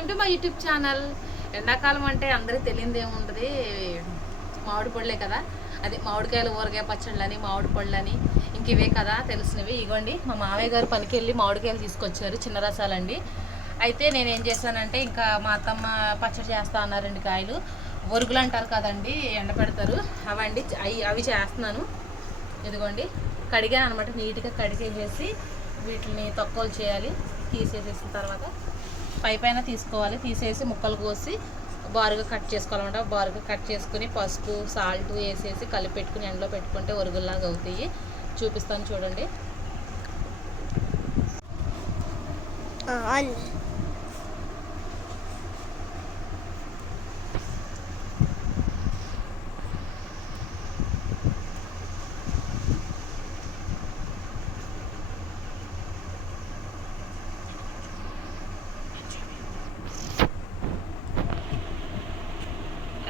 Welcome to my YouTube channel. ఎండాకాలం అంటే అందరికీ తెలియదు ఏముంటుంది, మామిడి పళ్ళే కదా. అది మామిడికాయలు ఊరగాయ పచ్చళ్ళని, మామిడి పళ్ళని, ఇంక ఇవే కదా తెలిసినవి. ఇగోండి మా మామయ్య గారు పనికి వెళ్ళి మామిడికాయలు తీసుకొచ్చారు, చిన్న రసాలండి. అయితే నేనేం చేశానంటే, ఇంకా మా అత్తమ్మ పచ్చడి చేస్తా అన్నారు. 2 కాయలు ఒరుగులు అంటారు కదండి, ఎండ పెడతారు, అవండి. అవి చేస్తున్నాను. ఇదిగోండి కడిగాను అనమాట, నీట్గా కడిగేసేసి వీటిని తొక్కలు చేయాలి. తీసేసేసిన తర్వాత పైన తీసుకోవాలి, తీసేసి ముక్కలు కోసి బారుగా కట్ చేసుకోవాలన్నమాట. బారుగా కట్ చేసుకుని పసుపు సాల్ట్ వేసేసి కలిపి పెట్టుకుని ఎండలో పెట్టుకుంటే ఒరుగుల్లాగా అవుతాయి. చూపిస్తాను చూడండి.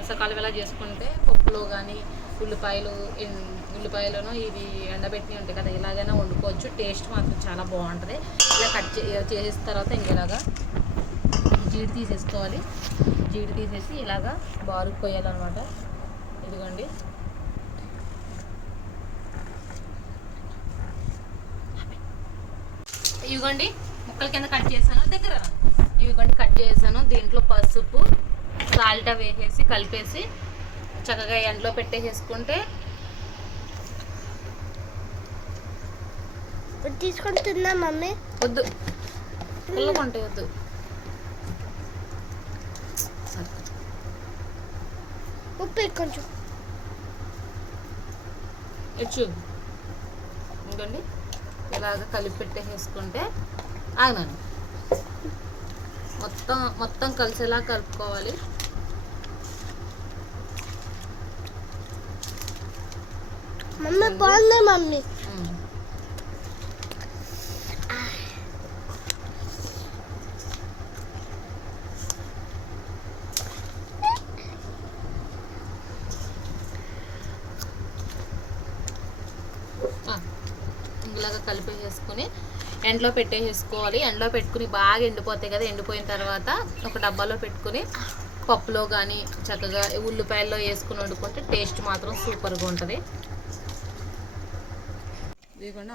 రసకాలు ఇలా చేసుకుంటే పప్పులో కానీ ఉల్లిపాయలను ఇవి ఎండబెట్టి ఉంటాయి కదా, ఇలాగైనా వండుకోవచ్చు. టేస్ట్ మాత్రం చాలా బాగుంటుంది. ఇలా కట్ చేసిన తర్వాత ఇంకెలాగా జీడి తీసేసుకోవాలి. జీడి తీసేసి ఇలాగా బారుకు పోయాలన్నమాట. ఇదిగోండి ఇవిగోండి ముక్కల కింద కట్ చేశాను. దగ్గర ఇవిగోండి కట్ చేశాను. దీంట్లో పసుపు సాల్ట్ వేసేసి కలిపేసి చక్కగా ఎండలో పెట్టేసేసుకుంటే తీసుకొని తిన్నా మమ్మీ. వద్దు పుల్లకుంటే వద్దు. ఉప్పు కొంచెం ఇచ్చు ఇంకోండి ఇలాగ కలిపి పెట్టేసేసుకుంటే ఆగనాను మొత్తం కలిసేలా కలుపుకోవాలి. మమ్మీ బాగుంది మమ్మీ. ఇలాగా కలిపేసేసుకుని ఎండలో పెట్టేసేసుకోవాలి. ఎండలో పెట్టుకుని బాగా ఎండిపోతాయి కదా. ఎండిపోయిన తర్వాత ఒక డబ్బాలో పెట్టుకుని పప్పులో కానీ చక్కగా ఉల్లిపాయల్లో వేసుకుని వండుకుంటే టేస్ట్ మాత్రం సూపర్గా ఉంటుంది. ఇదిగోండి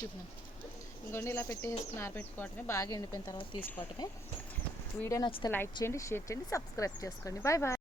చూపిన ఇంకొండి ఇలా పెట్టేసుకుని ఆరబెట్టుకోవటమే. బాగా ఎండిపోయిన తర్వాత తీసుకోవటమే. వీడియో నచ్చితే లైక్ చేయండి, షేర్ చేయండి, సబ్స్క్రైబ్ చేసుకోండి. Bye bye.